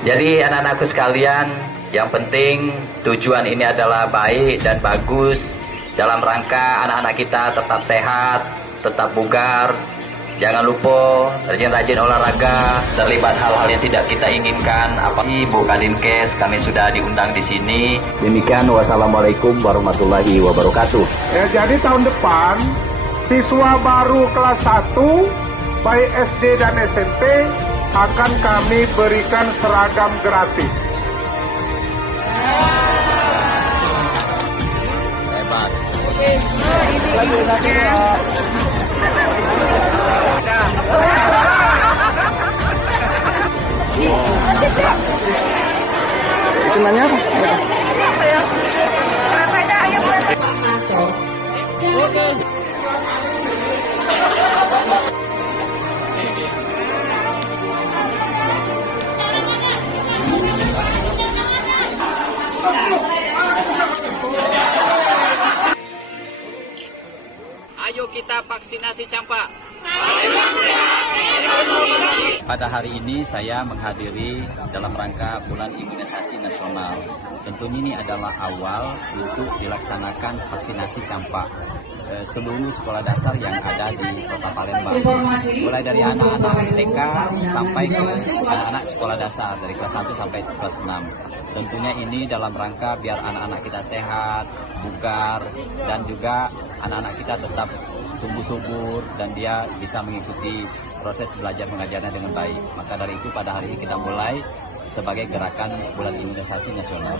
Jadi anak-anakku sekalian, yang penting tujuan ini adalah baik dan bagus dalam rangka anak-anak kita tetap sehat, tetap bugar. Jangan lupa rajin-rajin olahraga, terlibat hal-hal yang tidak kita inginkan. Apalagi Bu Kadinkes, kami sudah diundang di sini. Demikian, wassalamualaikum warahmatullahi wabarakatuh. Jadi tahun depan siswa baru kelas 1 baik SD dan SMP akan kami berikan seragam gratis. Hebat. Hitungannya apa? Oke. Ayo kita vaksinasi campak. Pada hari ini saya menghadiri dalam rangka bulan imunisasi nasional. Tentunya ini adalah awal untuk dilaksanakan vaksinasi campak seluruh sekolah dasar yang ada di Kota Palembang. Mulai dari anak-anak TK sampai ke anak-anak sekolah dasar dari kelas 1 sampai kelas 6. Tentunya ini dalam rangka biar anak-anak kita sehat, bugar, dan juga anak-anak kita tetap tumbuh subur dan dia bisa mengikuti proses belajar mengajarnya dengan baik. Maka dari itu pada hari ini kita mulai sebagai gerakan bulan imunisasi nasional.